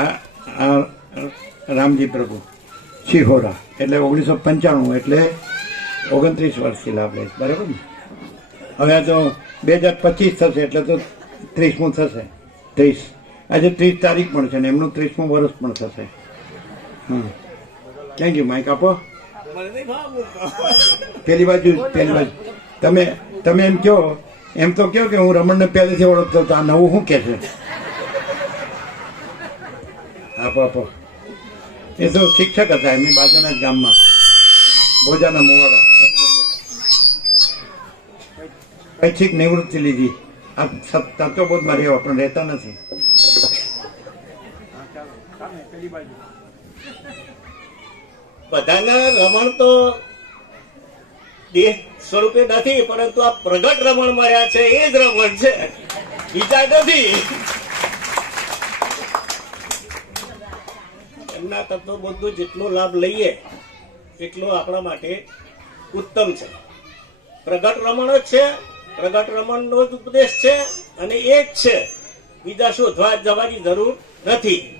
આ રામજી પ્રભુ શિહોરા એટલે ઓગણીસો પંચાણું એટલે ઓગણત્રીસ વર્ષથી લાભ લઈશ બરાબર ને? હવે તો બે હજાર પચીસ થશે એટલે તો ત્રીસમું થશે ત્રીસ. આજે ત્રીસ તારીખ પણ છે ને એમનું ત્રીસમું વર્ષ પણ થશે. હા થેન્ક યુ માઇક આપો. પેલી બાજુ પેલી બાજુ. તમે તમે એમ કહો એમ તો કહો કે હું રમણને પહેલેથી ઓળખતો હતો આ નવું શું કે છે? આપો આપો. એ તો શિક્ષક હતા એમની બાજુના જ ગામમાં. ભોજાના મોવાડા. શૈક્ષિક નિવૃત્તિ લીધી. આ તત્વબોધમાં રહેવા પણ રહેતા નથી. બધાના રમણ તો દેહ સ્વરૂપે નથી, પરંતુ આ પ્રગટ રમણ મળ્યા છે, એ જ રમણ છે. બીજા નથી. એમના તત્વબોધનો જેટલો લાભ લઈએ, એટલો આપણા માટે ઉત્તમ છે. પ્રગટ રમણ જ છે, પ્રગટ રમણનો જ ઉપદેશ છે, અને એ જ છે. બીજા શોધવા જવાની જરૂર નથી.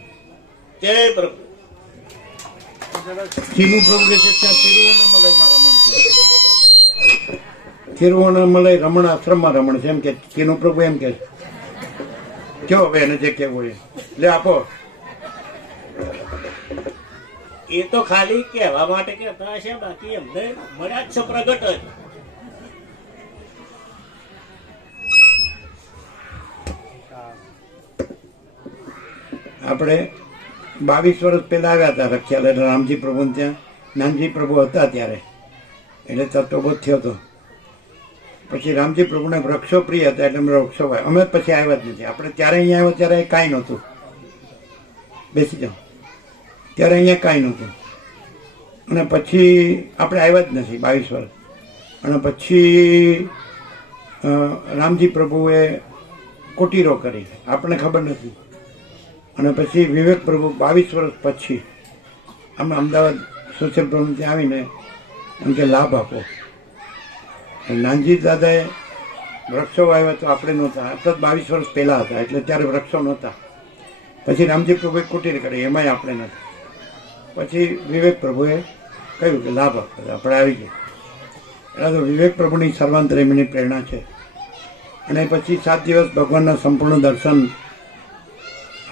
જય પ્રભુ. તિરુવણામલય રમણ આશ્રમમાં રમણ છે એમ કે કિનુ પ્રભુ એમ કે કયો હવે એને જે કેવું એ લે આપો. એ તો ખાલી કહેવા માટે કહેતા હશે બાકી એમને મળ્યા જ છે પ્રગટ જ. આપણે બાવીસ વર્ષ પહેલા આવ્યા હતા રખ્યાલય રામજી પ્રભુ ત્યાં. નાનજી પ્રભુ હતા ત્યારે. એટલે તત્વબોધ થયો હતો પછી રામજી પ્રભુને વૃક્ષો પ્રિય હતા એટલે અમે વૃક્ષો ભાઈ અમે પછી આવ્યા જ નથી. આપણે ત્યારે અહીંયા આવ્યા ત્યારે કાંઈ નહોતું. બેસી જાઓ. ત્યારે અહીંયા કાંઈ નહોતું. અને પછી આપણે આવ્યા જ નથી બાવીસ વર્ષ. અને પછી રામજી પ્રભુએ કુટીરો કરી. આપણને ખબર નથી. અને પછી વિવેક પ્રભુ બાવીસ વર્ષ પછી અમે અમદાવાદ સોશિયલ પ્રભુ ત્યાં આવીને એમ કે લાભ આપો. નાનજી દાદાએ વૃક્ષો વાવ્યા તો આપણે નહોતા. આ બાવીસ વર્ષ પહેલાં હતા, એટલે ત્યારે વૃક્ષો નહોતા. પછી રામજી પ્રભુએ કુટીર કરી, એમાંય આપણે નથી. પછી વિવેક પ્રભુએ કહ્યું કે લાભ આપો આપણે આવી ગયા. એટલે તો વિવેક પ્રભુની સર્વાંતરેમીની પ્રેરણા છે. અને પછી સાત દિવસ ભગવાનના સંપૂર્ણ દર્શન,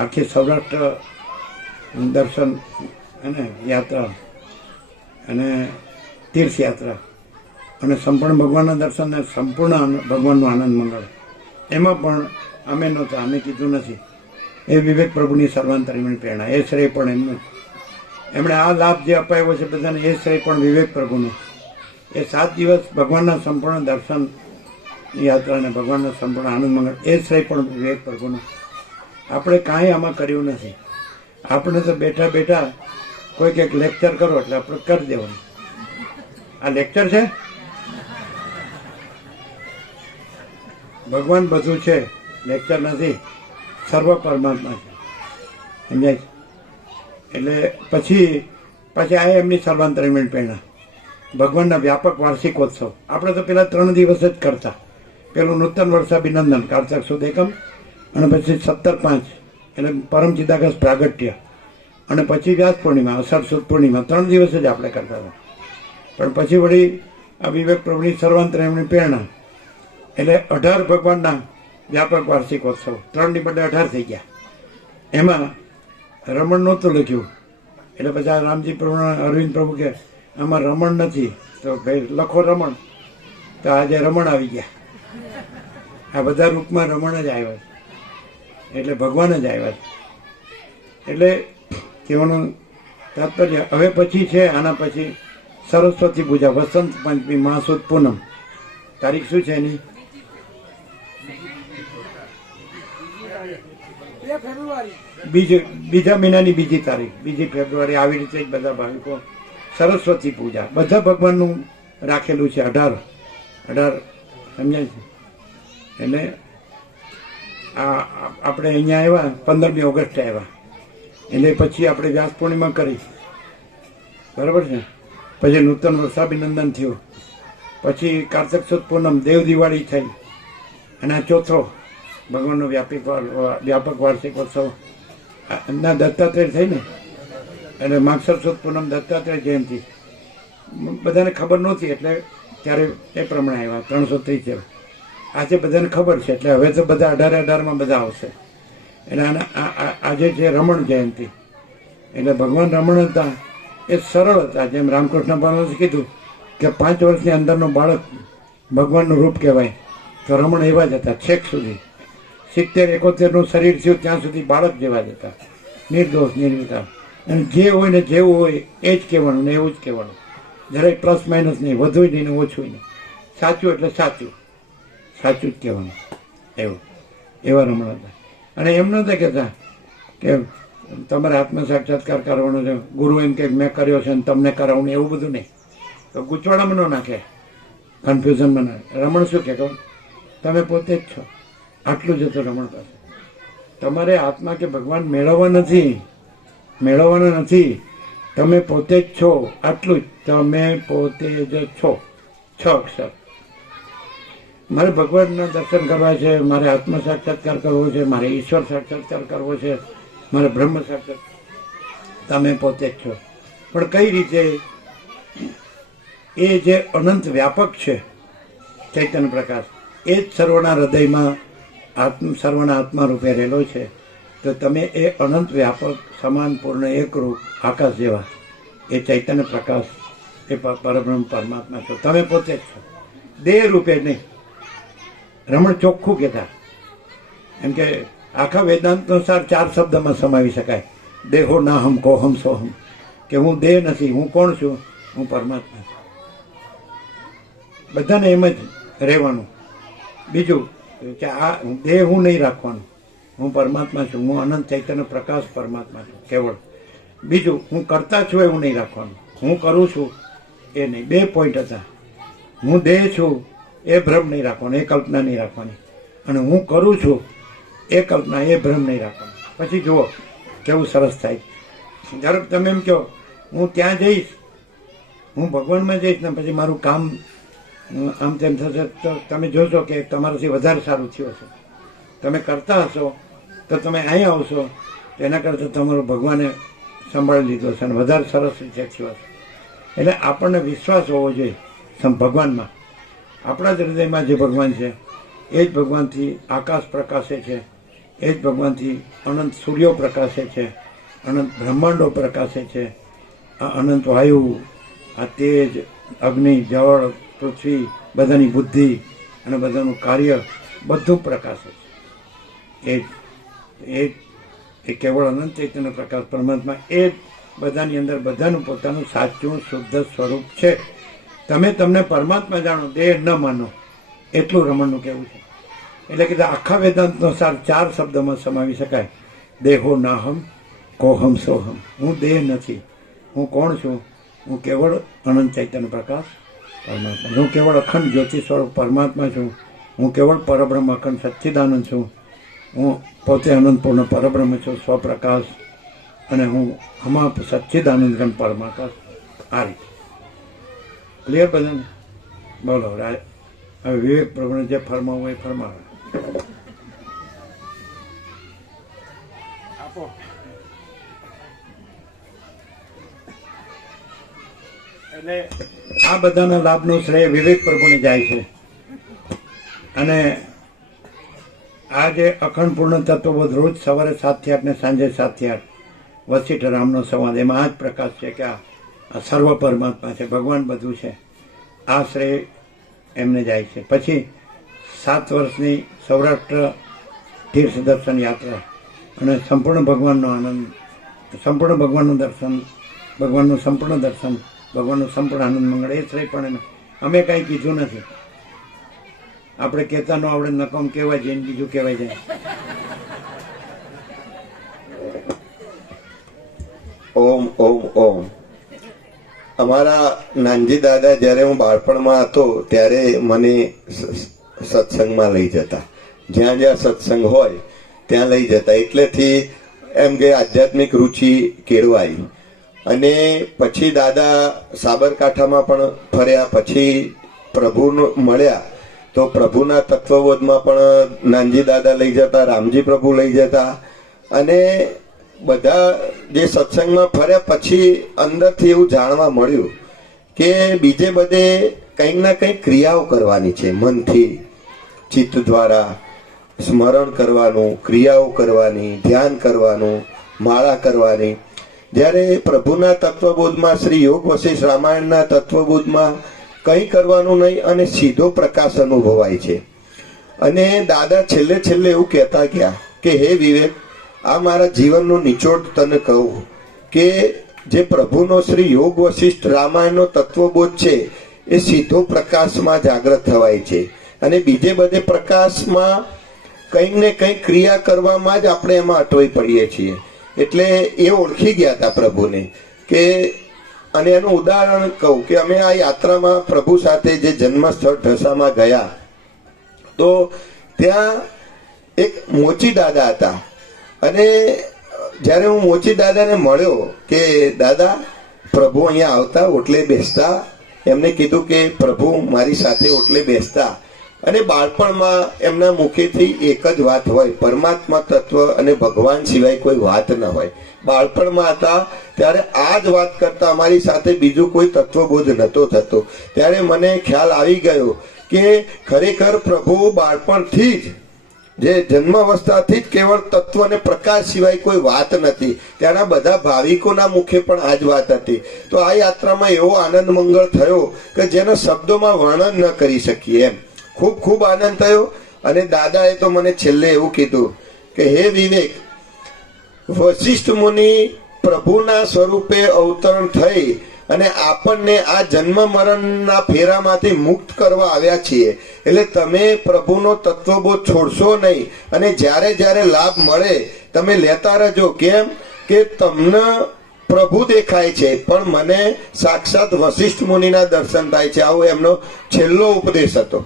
આખી સૌરાષ્ટ્ર દર્શન અને યાત્રા. અને તીર્થયાત્રા. અને સંપૂર્ણ ભગવાનના દર્શન અને સંપૂર્ણ ભગવાનનો આનંદ મંગળ. એમાં પણ અમે નહોતા અમે કીધું નથી. એ વિવેક પ્રભુની સર્વાંતરીમણી પ્રેરણા. એ શ્રેય પણ એમનું. એમણે આ લાભ જે અપાયો છે બધાને, એ શ્રેય પણ વિવેક પ્રભુનું. એ સાત દિવસ ભગવાનના સંપૂર્ણ દર્શન યાત્રા અને ભગવાનના સંપૂર્ણ આનંદ મંગળ, એ શ્રેય પણ વિવેક પ્રભુનું. આપણે કાંઈ આમાં કર્યું નથી. આપણે તો બેઠા બેઠા કોઈક એક લેક્ચર કરો એટલે આપણે કરી દેવાનું. આ લેક્ચર છે? ભગવાન બધું છે લેક્ચર નથી, સર્વ પરમાત્મા છે. સમજાય એટલે પછી પછી આ એમની સર્વાંતરમીણ પ્રેરણા ભગવાનના વ્યાપક વાર્ષિકોત્સવ. આપણે તો પેલા ત્રણ દિવસ જ કરતા. પેલું નૂતન વર્ષાભિનંદન કારતક સુદેકમ અને પછી સત્તર પાંચ, એટલે પરમ પ્રાગટ્ય. અને પછી વ્યાસ પૂર્ણિમા, અષાઢ સુદ પૂર્ણિમા, ત્રણ દિવસ જ આપણે કરતા હતા. પણ પછી વળી આ વિવેક પ્રભુની સર્વાંતર એમની પ્રેરણા. એટલે અઢાર ભગવાનના વ્યાપક વાર્ષિકોત્સવ. ત્રણની બદલે અઢાર થઈ ગયા. એમાં રમણ નહોતું લખ્યું. એટલે પછી આ રામજી પ્રભુ અરવિંદ પ્રભુ કે આમાં રમણ નથી. તો ભાઈ લખો રમણ. તો આજે રમણ આવી ગયા. આ બધા રૂપમાં રમણ જ આવ્યા એટલે ભગવાન જ આવ્યા એટલે કહેવાનું તાત્પર્ય, હવે પછી છે, આના પછી સરસ્વતી પૂજા, વસંત પંચમી, મહાસુદ પૂનમ. તારીખ શું છે એની? બીજ, બીજા મહિનાની બીજી તારીખ. બીજી ફેબ્રુઆરી આવી રીતે જ બધા ભાવિકો સરસ્વતી પૂજા. બધા ભગવાનનું રાખેલું છે અઢાર. અઢાર સમજાય છે? એટલે આ, આપણે અહીંયા આવ્યા, પંદરમી ઓગસ્ટે આવ્યા. એટલે પછી આપણે વ્યાસ પૂર્ણિમા કરી. બરાબર છે? પછી નૂતન વર્ષાભિનંદન થયું. પછી કાર્તક સુદ પૂનમ દેવ દિવાળી થઈ. અને આ ચોથો ભગવાનનો વ્યાપક વ્યાપક વાર્ષિક ઉત્સવ. એમના દત્તાત્રેય થઈ ને? એટલે માગસર સુદ પૂનમ દત્તાત્રેય જયંતિ. બધાને ખબર નહોતી, એટલે ત્યારે એ પ્રમાણે આવ્યા, ત્રણસો ત્રીસ આજે બધાને ખબર છે, એટલે હવે તો બધા અઢારે અઢારમાં બધા આવશે. એટલે આજે છે રમણ જયંતિ, એટલે ભગવાન રમણ હતા એ સરળ હતા, જેમ રામકૃષ્ણ પરમહંસે કીધું કે પાંચ વર્ષની અંદરનું બાળક ભગવાનનું રૂપ કહેવાય. તો રમણ એવા જ હતા, છેક સુધી. સિત્તેર, એકોતેરનું શરીર થયું, ત્યાં સુધી બાળક જેવા જ હતા. નિર્દોષ, નિર્વિકાર. અને જે હોય ને જેવું હોય, એ જ કહેવાનું ને એવું જ કહેવાનું. જરાય પ્લસ માઇનસ નહીં, વધુ નહીં ને ઓછું નહીં. સાચું એટલે સાચું. સાચું જ કહેવાનું. એવું. એવા રમણ હતા. અને એમ નહોતા કહેતા કે તમારે આત્મ સાક્ષાત્કાર કરવાનો છે. ગુરુ એમ કે મેં કર્યો છે ને તમને કરાવું એવું બધું નહીં. તો ગૂંચવાડામાં ન નાખે. કન્ફ્યુઝનમાં નાખે. રમણ શું કે તમે પોતે જ છો. આટલું જ હતું રમણ પાસે. તમારે આત્મા કે ભગવાન મેળવવા નથી. મેળવવાના નથી. તમે પોતે જ છો. આટલું જ. તમે પોતે જ છો. છ અક્ષર. મારે ભગવાનના દર્શન કરવા છે. મારે આત્મ સાક્ષાત્કાર કરવો છે. મારે ઈશ્વર સાક્ષાત્કાર કરવો છે. મારે બ્રહ્મ સાક્ષાત તમે પોતે જ છો. પણ કઈ રીતે? એ જે અનંત વ્યાપક છે, ચૈતન્ય પ્રકાશ, એ જ સર્વના હૃદયમાં આત્મ, સર્વના આત્મા રૂપે રહેલો છે. તો તમે એ અનંત વ્યાપક, સમાન, પૂર્ણ એકરૂપ આકાશ જેવા, એ ચૈતન્ય પ્રકાશ, એ પરબ્રહ્મ, પરમાત્મા છો. તમે પોતે જ છો. દેહ રૂપે નહીં. રમણ ચોખ્ખું કહેતા. એમ કે આખા વેદાંત અનુસાર ચાર શબ્દમાં સમાવી શકાય. દેહો ના હમ કોહમ સોહમ કે હું દેહ નથી, હું કોણ છું? હું પરમાત્મા છું. બધાને એમ જ રહેવાનું. બીજું, કે આ દેહ હું નહીં રાખવાનું. હું પરમાત્મા છું, હું અનંત ચૈતન્ય પ્રકાશ પરમાત્મા છું, કેવળ. બીજું, હું કરતા છું એવું નહીં રાખવાનું. હું કરું છું એ નહીં. બે પોઈન્ટ હતા. હું દેહ છું એ ભ્રમ નહીં રાખવાનો, એ કલ્પના નહીં રાખવાની. અને હું કરું છું એ કલ્પના, એ ભ્રમ નહીં રાખવાનો. પછી જુઓ, કેવું સરસ થાય. ધારો તમે એમ કહો, હું ત્યાં જઈશ, હું ભગવાનમાં જઈશ ને પછી મારું કામ આમ તેમ થશે, તો તમે જોશો કે તમારાથી વધારે સારું થયું હશે. તમે કરતા હશો, તો તમે અહીં આવશો તેના કરતાં તમારો ભગવાને સંભાળી લીધો હશે અને વધારે સરસ રીતે થયું હશે. એટલે આપણને વિશ્વાસ હોવો જોઈએ ભગવાનમાં. આપણા જ હૃદયમાં જે ભગવાન છે, એ જ ભગવાનથી આકાશ પ્રકાશે છે. એ જ ભગવાનથી અનંત સૂર્યો પ્રકાશે છે, અનંત બ્રહ્માંડો પ્રકાશે છે, આ અનંત વાયુ, આ તેજ, અગ્નિ, જળ, પૃથ્વી, બધાની બુદ્ધિ અને બધાનું કાર્ય બધું પ્રકાશે છે. એ જ એ જ, એ કેવળ અનંત ચૈતન્ય પ્રકાશ પરમાત્મા, એ જ બધાની અંદર બધાનું પોતાનું સાચું, શુદ્ધ સ્વરૂપ છે. તમે તમને પરમાત્મા જાણો, દેહ ન માનો. એટલું રમણનું કહેવું છે. એટલે કે આખા વેદાંતનો સાર ચાર શબ્દમાં સમાવી શકાય. દેહો નાહમ, કોહમ સોહમ. હું દેહ નથી. હું કોણ છું? હું કેવળ અનંત ચૈતન્ય પ્રકાશ પરમાત્મા. હું કેવળ અખંડ જ્યોતિ સ્વરૂપ પરમાત્મા છું. હું કેવળ પરબ્રહ્મ, અખંડ સચ્ચિદાનંદ છું. હું પોતે અનંતપૂર્ણ પરબ્રહ્મ છું, સ્વપ્રકાશ. અને હું હમા સચ્ચિદાનંદ ગણ પરમાકાશ આ રીતે. ક્લિયર બધાને બોલો હવે વિવેક પ્રભુને જે ફરમાવું એ ફરમાવે. આપો એટલે આ બધાના લાભનો શ્રેય વિવેક પ્રભુને જાય છે. અને આ જે અખંડ પૂર્ણ તત્વબોધ રોજ સવારે સાતથી આઠ ને સાંજે સાતથી આઠ વસિષ્ઠ રામનો સંવાદ એમાં આ જ પ્રકાશ છે કે આ આ સર્વ પરમાત્મા છે ભગવાન બધું છે. આ શ્રેય એમને જાય છે. પછી સાત વર્ષની સૌરાષ્ટ્ર તીર્થ દર્શન યાત્રા અને સંપૂર્ણ ભગવાનનો આનંદ, સંપૂર્ણ ભગવાનનું દર્શન, ભગવાનનું સંપૂર્ણ દર્શન, ભગવાનનું સંપૂર્ણ આનંદ મંગળ, એ શ્રેય પણ અમે કાંઈ કીધું નથી. આપણે કહેતા ન આવડે નકમ કહેવાય જઈને બીજું કહેવાય જાય. ઓમ ઓમ ઓમ. અમારા નાનજી દાદા જ્યારે હું બાળપણમાં હતો, ત્યારે મને સત્સંગમાં લઈ જતા. જ્યાં જ્યાં સત્સંગ હોય, ત્યાં લઈ જતા. એટલેથી એમ કે આધ્યાત્મિક રુચિ કેળવાઈ અને પછી દાદા સાબરકાંઠામાં પણ ફર્યા, પછી પ્રભુને મળ્યા, તો પ્રભુના તત્વબોધમાં પણ નાનજી દાદા લઈ જતા, રામજી પ્રભુ લઈ જતા. અને બધા જે સત્સંગમાં ફર્યા, પછી અંદરથી એવું જાણવા મળ્યું કે બીજે બધે કંઈક ના કંઈક ક્રિયાઓ કરવાની છે, મનથી. ચિત્ત દ્વારા સ્મરણ કરવાનું, ક્રિયાઓ કરવાની, ધ્યાન કરવાનું, માળા કરવાની. જ્યારે પ્રભુના તત્વબોધમાં, શ્રી યોગ વશિષ્ઠ રામાયણના તત્વબોધમાં કંઈ કરવાનું નહીં અને સીધો પ્રકાશ અનુભવાય છે. અને દાદા છેલ્લે છેલ્લે એવું કહેતા ગયા કે, હે વિવેક, આ મારા જીવનનો નિચોડ તને કહું કે, જે પ્રભુનો શ્રી યોગ વશિષ્ઠ રામાયણનો તત્વબોધ છે, એ સીધો પ્રકાશમાં જાગ્રત થવાય છે. અને બીજે બધે પ્રકાશમાં કંઈક ને કંઈક ક્રિયા કરવામાં જ આપણે એમાં અટવાઈ પડીએ છીએ. એટલે એ ઓળખી ગયા હતા પ્રભુને કે, અને એનું ઉદાહરણ કહું કે અમે આ યાત્રામાં પ્રભુ સાથે જે જન્મસ્થળ ઢસામાં ગયા, તો ત્યાં એક મોચી દાદા હતા. અને જ્યારે હું મોચી દાદાને મળ્યો કે, દાદા, પ્રભુ અહીંયા આવતા, ઓટલે બેસતા. એમને કીધું કે, પ્રભુ મારી સાથે ઓટલે બેસતા. અને બાળપણમાં એમના મુખેથી એક જ વાત હોય, પરમાત્મા તત્વ અને ભગવાન સિવાય કોઈ વાત ન હોય. બાળપણમાં હતા, ત્યારે આ જ વાત કરતા અમારી સાથે બીજું કોઈ તત્વબોધ નહોતો થતો. ત્યારે મને ખ્યાલ આવી ગયો કે ખરેખર પ્રભુ બાળપણથી જ, જે જન્મ અવસ્થાથી જ કેવળ તત્વ અને પ્રકાશ સિવાય કોઈ વાત નથી. ત્યાંના બધા ભાવિકોના મુખે પણ આ જ વાત હતી. તો આ યાત્રામાં એવો આનંદ મંગળ થયો કે જેનો શબ્દોમાં વર્ણન ન કરી શકીએ એમ. ખૂબ ખૂબ આનંદ થયો અને દાદાએ તો મને છેલ્લે એવું કીધું કે, હે વિવેક, વશિષ્ઠ મુનિ પ્રભુના સ્વરૂપે અવતરણ થઈ અને આપણને આ જન્મ મરણના ફેરામાંથી મુક્ત કરવા આવ્યા છીએ. એટલે તમે પ્રભુનો તત્વબોધ છોડશો નહીં અને જ્યારે જ્યારે લાભ મળે, તમે લેતા રહેજો. કેમ કે તમને પ્રભુ દેખાય છે, પણ મને સાક્ષાત વશિષ્ઠ મુનિના દર્શન થાય છે. આવો એમનો છેલ્લો ઉપદેશ હતો.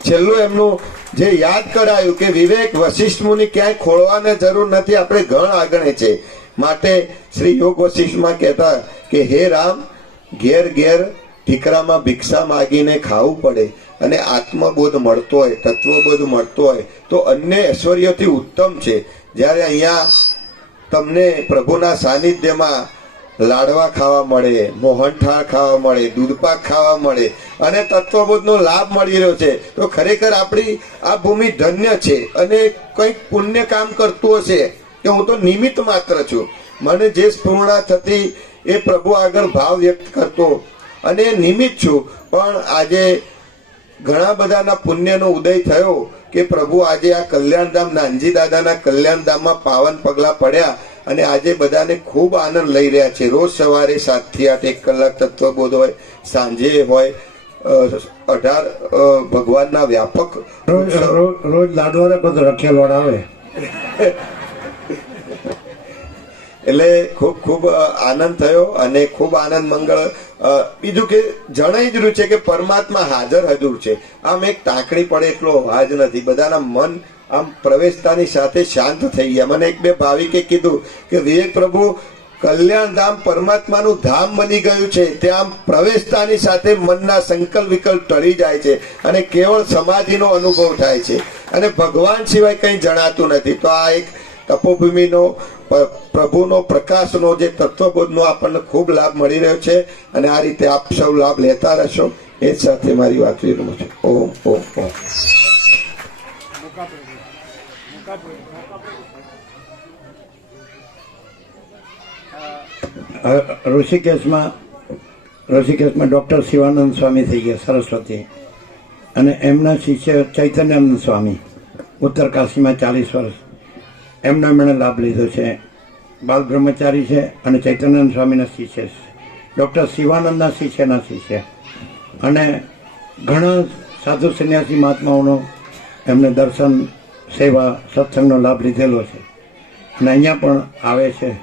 છેલ્લું એમનું જે યાદ કરાયું કે વિવેક વશિષ્ઠ મુનિ ક્યાંય ખોળવાને જરૂર નથી, આપણે ગણ આગળ છે. માટે શ્રી યોગ વશિષ્ઠમાં કહેતા કે હે રામ, ઘેર ઘેર ઠીકરામાં ભિક્ષા માગીને ખાવું પડે અને આત્મબોધ મળતો હોય, તત્વબોધ મળતો હોય, તો અન્ય ઐશ્વર્યથી ઉત્તમ છે. જ્યારે અહીંયા તમને પ્રભુના સાનિધ્યમાં લાડવા ખાવા મળે, મોહનથાળ ખાવા મળે, દૂધપાક ખાવા મળે, અને તત્વબોધનો લાભ મળી રહ્યો છે. તો ખરેખર આપણી આ ભૂમિ ધન્ય છે અને કંઈક પુણ્ય કામ કરતું હશે કે હું તો નિમિત્ત માત્ર છું. મને જે સ્પૂર્ણા થતી એ પ્રભુ આગળ ભાવ વ્યક્ત કરતો અને નિમિત્ત છું. પણ આજે ઘણા બધાના પુણ્યનો ઉદય થયો કે પ્રભુ આજે આ કલ્યાણધામ, નાનજી દાદાના કલ્યાણધામમાં પાવન પગલાં પડ્યા. અને આજે બધાને ખૂબ આનંદ લઈ રહ્યા છે. રોજ સવારે સાતથી આઠ એક કલાક તત્વબોધ હોય સાંજે હોય અઢાર ભગવાનના વ્યાપક રોજ લાડવારે બધો રખેલવાડ આવે. એટલે ખૂબ ખૂબ આનંદ થયો અને ખૂબ આનંદ મંગળ બીજું કે જણાઈ જ રહ્યું છે કે પરમાત્મા હાજર હજુર છે. આમ એક ટાંકડી પડે એટલો અવાજ નથી. બધાના મન આમ પ્રવેશતાની સાથે શાંત થઈ ગયા. મને એક બે ભાવિકે કીધું કે વિવેક પ્રભુ કલ્યાણધામ પરમાત્માનું ધામ બની ગયું છે. ત્યાં પ્રવેશતાની સાથે મનના સંકલ્પ વિકલ્પ ટળી જાય છે અને કેવળ સમાધિનો અનુભવ થાય છે. અને ભગવાન સિવાય કંઈ જણાતું નથી. તો આ એક તપોભૂમિનો પ્રભુનો, પ્રકાશનો જે તત્વબોધનો આપણને ખૂબ લાભ મળી રહ્યો છે અને આ રીતે આપ સૌ લાભ લેતા રહેશો. એ જ સાથે મારી વાત વિરમું છું. ઓમ ઓમ ઓમ. ઋષિકેશમાં ઋષિકેશમાં ડૉક્ટર શિવાનંદ સ્વામી થઈ ગયા, સરસ્વતી. અને એમના શિષ્ય ચૈતન્યાનંદ સ્વામી, ઉત્તર કાશીમાં ચાલીસ વર્ષ. એમનો એમણે લાભ લીધો છે. બાલ બ્રહ્મચારી છે અને ચૈતન્યાનંદ સ્વામીના શિષ્ય ડૉક્ટર શિવાનંદના શિષ્યના શિષ્ય. અને ઘણા સાધુ સંન્યાસી મહાત્માઓનો એમને દર્શન સેવા સત્સંગનો લાભ લીધેલો છે. અને અહીંયા પણ આવે છે.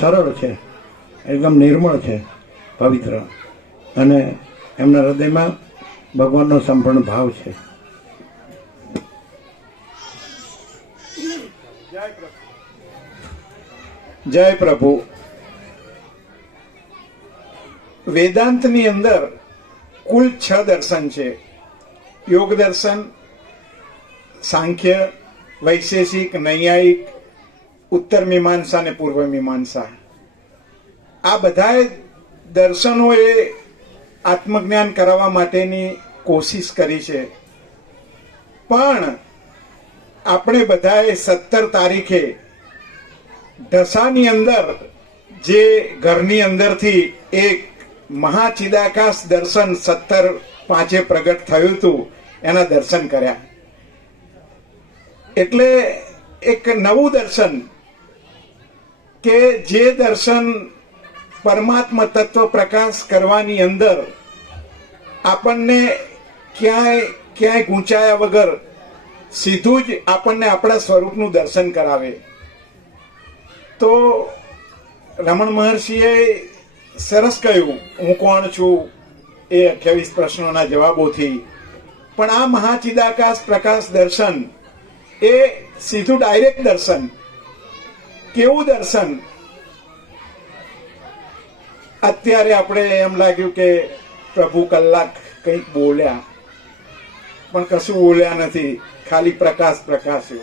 સરળ છે. એકદમ નિર્મળ છે. પવિત્ર. અને એમના હૃદયમાં ભગવાનનો સંપૂર્ણ ભાવ છે. જય પ્રભુ. વેદાંતની અંદર કુલ છ દર્શન છે. યોગ દર્શન સાંખ્ય, વૈશેષિક, નૈયાયિક, ઉત્તર મીમાંસા અને પૂર્વ મીમાંસા. આ બધાએ દર્શનોએ આત્મજ્ઞાન કરાવવા માટેની કોશિશ કરી છે. પણ આપણે બધાએ સત્તર તારીખે ઢસાની અંદર, જે ઘરની અંદરથી એક મહાચિદાકાશ દર્શન સત્તર પાંચે પ્રગટ થયું હતું, એના દર્શન કર્યા. એટલે એક નવું દર્શન કે જે દર્શન પરમાત્મા તત્વ પ્રકાશ કરવાની અંદર આપણને ક્યાંય ક્યાંય ગૂંચાયા વગર સીધું જ આપણને આપણા સ્વરૂપનું દર્શન કરાવે. તો રમણ મહર્ષિએ સરસ કહ્યું, હું કોણ છું? એ અઠ્યાવીસ પ્રશ્નોના જવાબોથી. પણ આ મહાચિદાકાશ પ્રકાશ દર્શન એ સીધું ડાયરેક્ટ દર્શન. કેવું દર્શન? અત્યારે આપણે એમ લાગ્યું કે પ્રભુ કલાક કંઈક બોલ્યા. પણ કશું બોલ્યા નથી. ખાલી પ્રકાશ પ્રકાશ્યો.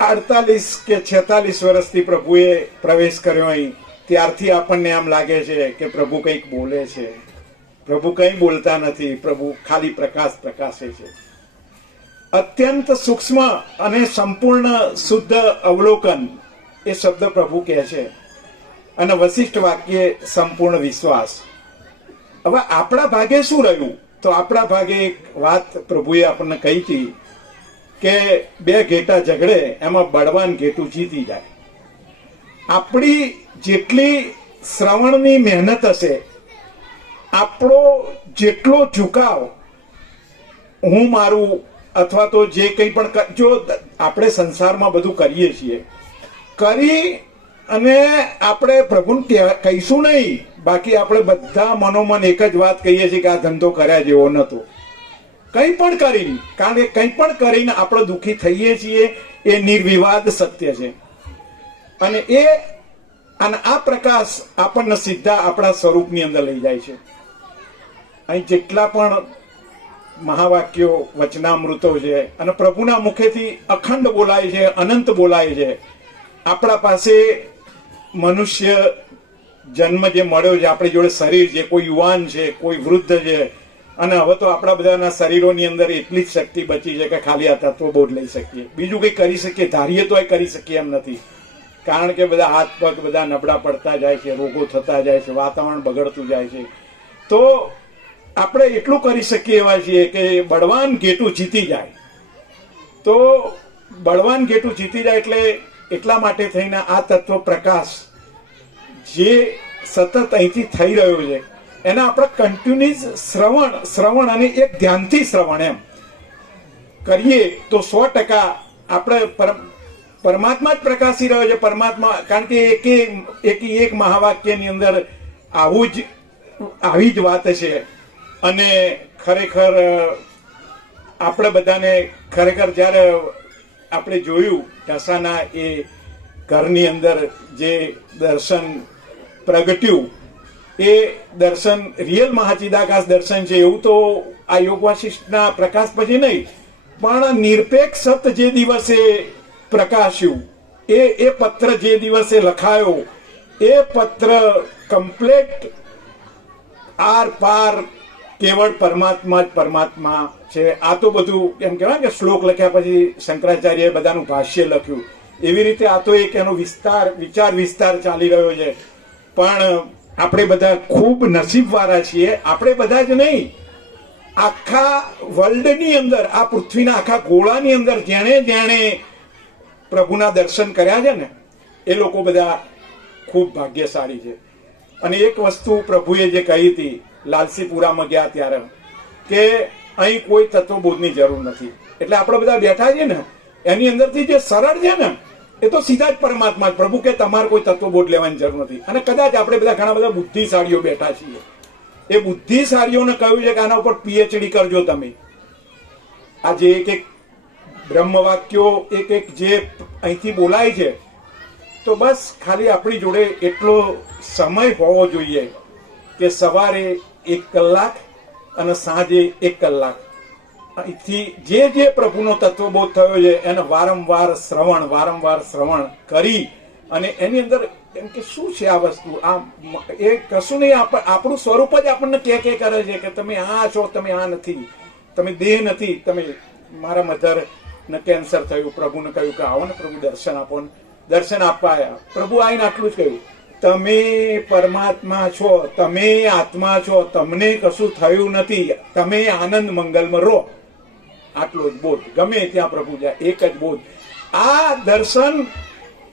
અડતાલીસ કે છેતાલીસ વર્ષથી પ્રભુએ પ્રવેશ કર્યો અહીં. ત્યારથી આપણને એમ લાગે છે કે પ્રભુ કંઈક બોલે છે. પ્રભુ કંઈ બોલતા નથી, પ્રભુ ખાલી પ્રકાશ પ્રકાશે છે. અત્યંત સૂક્ષ્મ અને સંપૂર્ણ શુદ્ધ અવલોકન એ શબ્દ પ્રભુ કહે છે. અને વશિષ્ઠ વાક્ય, સંપૂર્ણ વિશ્વાસ. હવે આપણા ભાગે શું રહ્યું? તો આપણા ભાગે એક વાત પ્રભુએ આપણને કહી હતી કે બે ઘેટા ઝઘડે, એમાં બળવાન ઘેટું જીતી જાય. આપણી જેટલી શ્રવણની મહેનત હશે આપણો જેટલો ઝુકાવ, હું મારું અથવા તો જે કંઈ પણ જો આપણે સંસારમાં બધું કરીએ છીએ, કરી અને આપણે પ્રભુને કહીશું નહીં, બાકી આપણે બધા મનોમન એક જ વાત કહીએ છીએ કે આ ધંધો કર્યા જેવો નહોતો. કંઈ પણ કરી કારણ કે કંઈ પણ કરીને આપણે દુઃખી થઈએ છીએ, એ નિર્વિવાદ સત્ય છે. અને એ, અને આ પ્રકાશ આપણને સીધા આપણા સ્વરૂપની અંદર લઈ જાય છે. અહીં જેટલા પણ મહાવાક્યો, વચનામૃતો છે અને પ્રભુના મુખેથી અખંડ બોલાય છે, અનંત બોલાય છે. આપણા પાસે મનુષ્ય જન્મ જે મળ્યો છે, આપણી જોડે શરીર છે, કોઈ યુવાન છે, કોઈ વૃદ્ધ છે, અને હવે તો આપણા બધાના શરીરોની અંદર એટલી જ શક્તિ બચી છે કે ખાલી આ તત્વ બોધ લઈ શકીએ. બીજું કંઈ કરી શકીએ, ધારીએ તો એ કરી શકીએ એમ નથી. કારણ કે બધા હાથ પગ બધા નબળા પડતા જાય છે, રોગો થતા જાય છે, વાતાવરણ બગડતું જાય છે. તો આપણે એટલું કરી શકીએ એવા છીએ કે બળવાન ઘેટું જીતી જાય. તો બળવાન ઘેટું જીતી જાય એટલે એટલા માટે થઈને આ તત્વ પ્રકાશ જે સતત અહીંથી થઈ રહ્યો છે, એના આપણે કન્ટિન્યુઅસ શ્રવણ શ્રવણ અને એક ધ્યાનથી શ્રવણ એમ. કરીએ તો સો ટકા આપણે પરમ પરમાત્મા જ પ્રકાશી રહ્યો છે, પરમાત્મા, કારણ કે એક એક એક મહાવાક્યની અંદર આવું જ, આવી જ વાત છે. અને ખરેખર આપણે બધાને ખરેખર જ્યારે આપણે જોયું ઢસાના એ ઘરની અંદર જે દર્શન પ્રગટ્યું, એ દર્શન રિયલ મહાચિદાકાશ દર્શન છે એવું તો આ યોગવાશિષ્ઠના પ્રકાશ પછી નહીં, પણ નિરપેક્ષ સત જે દિવસે પ્રકાશ્યું, એ એ પત્ર જે દિવસે લખાયો, એ પત્ર કમ્પ્લેટ આર પાર કેવળ પરમાત્મા જ પરમાત્મા છે. આ તો બધું એમ કહેવાય કે શ્લોક લખ્યા પછી શંકરાચાર્યએ બધાનું ભાષ્ય લખ્યું. એવી રીતે આ તો એક એનો વિસ્તાર, વિચાર વિસ્તાર ચાલી રહ્યો છે. પણ આપણે બધા ખૂબ નસીબવાળા છીએ. આપણે બધા જ નહીં. આખા વર્લ્ડની અંદર, આ પૃથ્વીના આખા ગોળાની અંદર જેણે જેણે પ્રભુના દર્શન કર્યા છે ને, એ લોકો બધા ખૂબ ભાગ્યશાળી છે. અને એક વસ્તુ પ્રભુએ જે કહી હતી લાલસીપુરામાં ગયા ત્યારે કે અહીં કોઈ તત્વબોધની જરૂર નથી. એટલે આપણે બધા બેઠા છીએ ને, એની અંદરથી જે સરળ છે ને, એ તો સીધા જ પરમાત્મા. પ્રભુ કે તમારે કોઈ તત્વબોધ લેવાની જરૂર નથી. અને કદાચ આપણે બધા ઘણા બધા બુદ્ધિશાળીઓ બેઠા છીએ. એ બુદ્ધિશાળીઓને કહ્યું છે કે આના ઉપર પીએચડી કરજો તમે. આ જે એક એક બ્રહ્મવાક્યો, એક એક જે અહીંથી બોલાય છે, તો બસ ખાલી આપણી જોડે એટલો સમય હોવો જોઈએ કે સવારે એક કલાક અને સાંજે એક કલાક. અહીંથી જે જે પ્રભુનો તત્વબોધ થયો છે, એને વારંવાર શ્રવણ વારંવાર શ્રવણ કરી અને એની અંદર એમ કે શું છે આ વસ્તુ? આ એ કશું નહીં આપણું સ્વરૂપ જ આપણને કે કે કરે છે કે તમે આ છો, તમે આ નથી. તમે દેહ નથી, તમે મારા મધર ને કેન્સર થયું, પ્રભુને કહ્યું કે આવો ને પ્રભુ દર્શન આપો ને. દર્શન આપવા આવ્યા પ્રભુ આવીને આટલું જ કહ્યું. તમે પરમાત્મા છો, તમે આત્મા છો, તમને કશું થયું નથી. તમે આનંદ મંગલમાં રહો. આટલો જ બોધ. ગમે ત્યાં પ્રભુ જાય, એક જ બોધ. આ દર્શન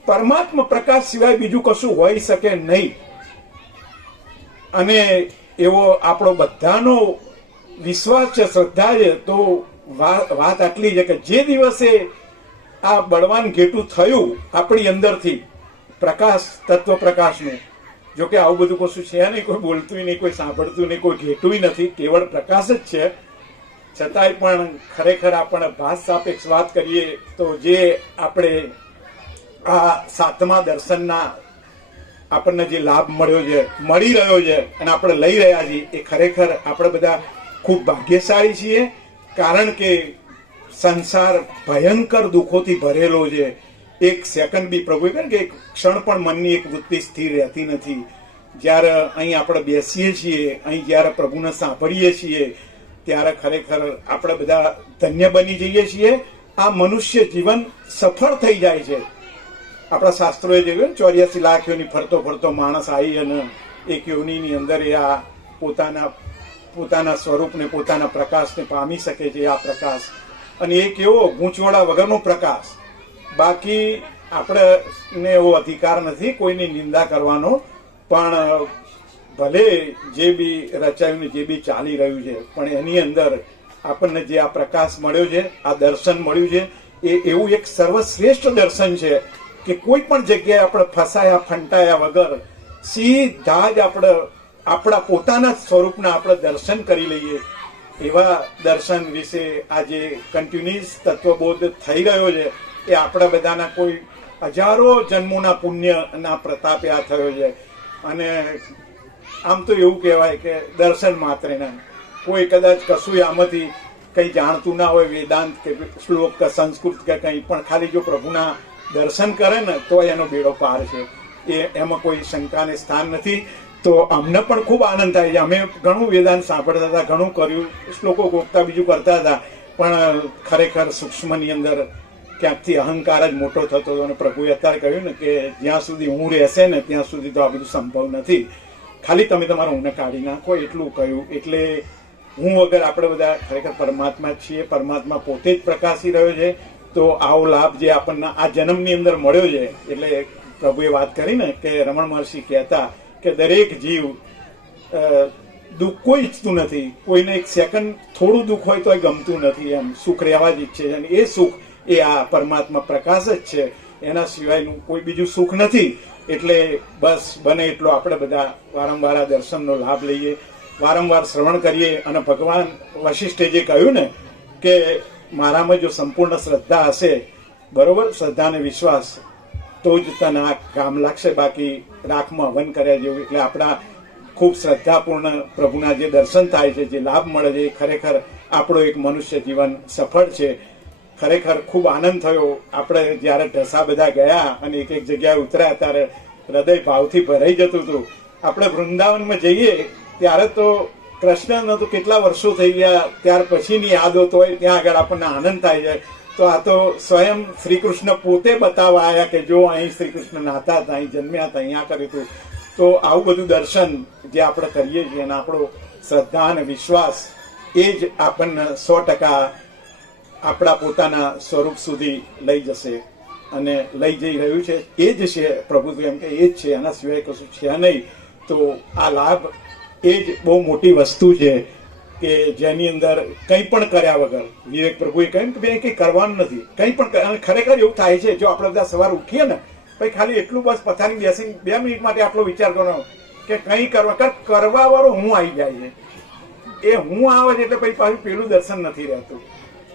પરમાત્મા પ્રકાશ સિવાય બીજું કશું હોઈ શકે નહીં. અને એવો આપણો બધાનો વિશ્વાસ છે, શ્રદ્ધા છે, તો વાત આટલી છે કે જે દિવસે આ બળવાન ઘેટું થયું આપણી અંદરથી પ્રકાશ, તત્વ પ્રકાશનું. જો કે આવું બધું કશું છે નહીં, કોઈ બોલતું નહીં, કોઈ સાંભળતું નહીં, કોઈ ઘેટું નથી, કેવળ પ્રકાશ જ છે. છતાંય પણ ખરેખર આપણે ભાષ સાપેક્ષ વાત કરીએ તો જે આપણે આ સાતમા દર્શનના આપણને જે લાભ મળ્યો છે, મળી રહ્યો છે અને આપણે લઈ રહ્યા છીએ, એ ખરેખર આપણે બધા ખૂબ ભાગ્યશાળી છીએ. કારણ કે સંસાર ભયંકર દુઃખોથી ભરેલો છે. એક સેકન્ડ બી પ્રભુ કહે કે એક ક્ષણ પણ મનની એક વૃત્તિ સ્થિર રહેતી નથી. જ્યારે અહીં આપણે બેસીએ છીએ, અહીં જ્યારે પ્રભુને સાંભળીએ છીએ, ત્યારે ખરેખર આપણે બધા ધન્ય બની જઈએ છીએ. આ મનુષ્ય જીવન સફળ થઈ જાય છે. આપણા શાસ્ત્રોએ જોયું ચોર્યાસી લાખ યોની ફરતો ફરતો માણસ આવી અને એક યોનીની અંદર એ આ પોતાના પોતાના સ્વરૂપને, પોતાના પ્રકાશને પામી શકે છે, આ પ્રકાશ. અને એક એવો ગૂંચવાડા વગરનો પ્રકાશ. બાકી આપણે એવો અધિકાર નથી, કોઈની નિંદા કરવાનો. પણ, ભલે જે બી રચાયું જે બી ચાલી રહ્યું છે, પણ એની અંદર આપણને જે આ પ્રકાશ મળ્યો છે, આ દર્શન મળ્યું છે, એ એવું એક સર્વશ્રેષ્ઠ દર્શન છે કે કોઈ પણ જગ્યાએ આપણે ફસાયા, ફંટાયા વગર સીધા જ આપણે, આપણા પોતાના સ્વરૂપના આપણે દર્શન કરી લઈએ. એવા દર્શન વિશે આજે કન્ટિન્યુઅસ તત્વબોધ થઈ રહ્યો છે. એ આપણા બધાના કોઈ હજારો જન્મોના પુણ્યના પ્રતાપે આ થયો છે. અને આમ તો એવું કહેવાય કે દર્શન માત્રના કોઈ કદાચ કશું આમાંથી કંઈ જાણતું ના હોય, વેદાંત કે શ્લોક કે સંસ્કૃત કે કંઈ પણ. ખાલી જો પ્રભુના દર્શન કરે ને, તો એનો બેડો પાર છે. એ એમાં કોઈ શંકાને સ્થાન નથી. તો અમને પણ ખૂબ આનંદ થાય છે. અમે ઘણું વેદાંત સાંભળતા હતા, ઘણું કર્યું. શ્લોકો ગોખતા, બીજું કરતા હતા. પણ ખરેખર સૂક્ષ્મની અંદર ક્યાંકથી અહંકાર જ મોટો થતો હતો અને પ્રભુએ અત્યારે કહ્યું ને કે જ્યાં સુધી હું રહેશે ને ત્યાં સુધી તો આ બધું સંભવ નથી. ખાલી તમે તમારા ઊંને કાઢી નાખો, એટલું કહ્યું. એટલે હું વગર આપણે બધા ખરેખર પરમાત્મા છીએ. પરમાત્મા પોતે જ પ્રકાશી રહ્યો છે. તો આવો લાભ જે આપણને આ જન્મની અંદર મળ્યો છે, એટલે પ્રભુએ વાત કરી ને કે રમણ મહર્ષિ કહેતા કે દરેક જીવ દુઃખ કોઈ ઈચ્છતું નથી. કોઈને એક સેકન્ડ થોડું દુઃખ હોય તો એ ગમતું નથી એમ. સુખ રહેવા જ ઈચ્છે છે. અને એ સુખ એ આ પરમાત્મા પ્રકાશ જ છે. એના સિવાયનું કોઈ બીજું સુખ નથી. એટલે બસ બને એટલો આપણે બધા વારંવાર આ દર્શનનો લાભ લઈએ. વારંવાર શ્રવણ કરીએ અને ભગવાન વશિષ્ઠે જે કહ્યું ને કે મારામાં જો સંપૂર્ણ શ્રદ્ધા હશે, બરોબર? શ્રદ્ધા અને વિશ્વાસ, તો જ તને આ કામ લાગશે. બાકી રાખમાં હવન કર્યા જેવું. એટલે આપણા ખૂબ શ્રદ્ધાપૂર્ણ પ્રભુના જે દર્શન થાય છે, જે લાભ મળે છે, એ ખરેખર આપણો એક મનુષ્ય જીવન સફળ છે. ખરેખર ખૂબ આનંદ થયો. આપણે જ્યારે ઢસા બધા ગયા અને એક એક જગ્યાએ ઉતર્યા ત્યારે હૃદય ભાવથી ભરાઈ જતું હતું. આપણે વૃંદાવનમાં જઈએ ત્યારે તો કૃષ્ણનો તો કેટલા વર્ષો થઈ ગયા, ત્યાર પછીની યાદો તો હોય ત્યાં આગળ આપણને આનંદ થાય છે. તો આ તો સ્વયં શ્રી કૃષ્ણ પોતે બતાવવા આવ્યા કે જો અહીં શ્રી કૃષ્ણ નાતા હતા, અહીં જન્મ્યા હતા, અહીંયા કર્યું હતું તો આવું બધું દર્શન જે આપણે કરીએ છીએ અને આપણો શ્રદ્ધા અને વિશ્વાસ એ જ આપણને સો ટકા આપણા પોતાના સ્વરૂપ સુધી લઈ જશે અને લઈ જઈ રહ્યું છે. એ જ છે પ્રભુત્વ એમ કે એ જ છે એના સિવાય કશું છે નહીં. તો આ લાભ એ જ બહુ મોટી વસ્તુ છે કે જેની અંદર કંઈ પણ કર્યા વગર, વિવેક પ્રભુએ કહ્યું કે બે કંઈ કરવાનું નથી. કંઈ પણ ખરેખર એવું થાય છે, જો આપણે બધા સવાર ઉઠીએ ને પછી ખાલી એટલું બસ પથારી બેસી બે મિનિટ માટે આટલો વિચાર કરવાનો કે કંઈ કરવા કરવા વાળો હું આવી જાય છે. એ હું આવે એટલે પછી પાછું પેલું દર્શન નથી રહેતું.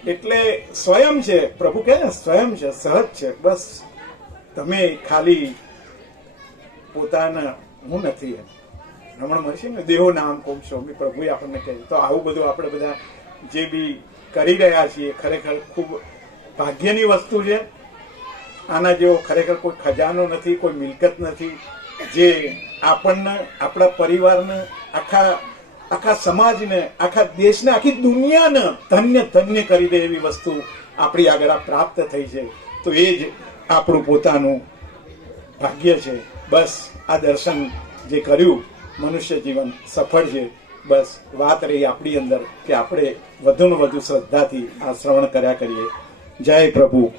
એટલે સ્વયં છે. પ્રભુ કહે ને, સ્વયં છે, સહજ છે. બસ તમે ખાલી પોતાના, હું નથી એમ. રમણ મહર્ષિ ને દેહો નામ કોમ સ્વામી પ્રભુએ આપણને કહે તો આવું બધું આપણે બધા જે બી કરી રહ્યા છીએ, ખરેખર ખૂબ ભાગ્યની વસ્તુ છે. આના જેવો ખરેખર કોઈ ખજાનો નથી, કોઈ મિલકત નથી. જે આપણને, આપણા પરિવારને આખા આખા સમાજને, આખા દેશને, આખી દુનિયાને ધન્ય ધન્ય કરી દે એવી વસ્તુ આપણી આગળ આ પ્રાપ્ત થઈ છે. તો એ જ આપણું પોતાનું ભાગ્ય છે. બસ આ દર્શન જે કર્યું, મનુષ્ય જીવન સફળ છે. બસ વાત રહી આપણી અંદર કે આપણે વધુને વધુ શ્રદ્ધાથી આ શ્રવણ કર્યા કરીએ. જય પ્રભુ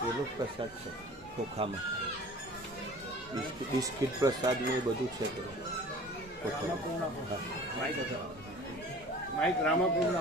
પેલો પ્રસાદ છે ખોખામાં બિસ્કિટ બિસ્કિટ પ્રસાદ ને એ બધું છે. માઇક રામાપુર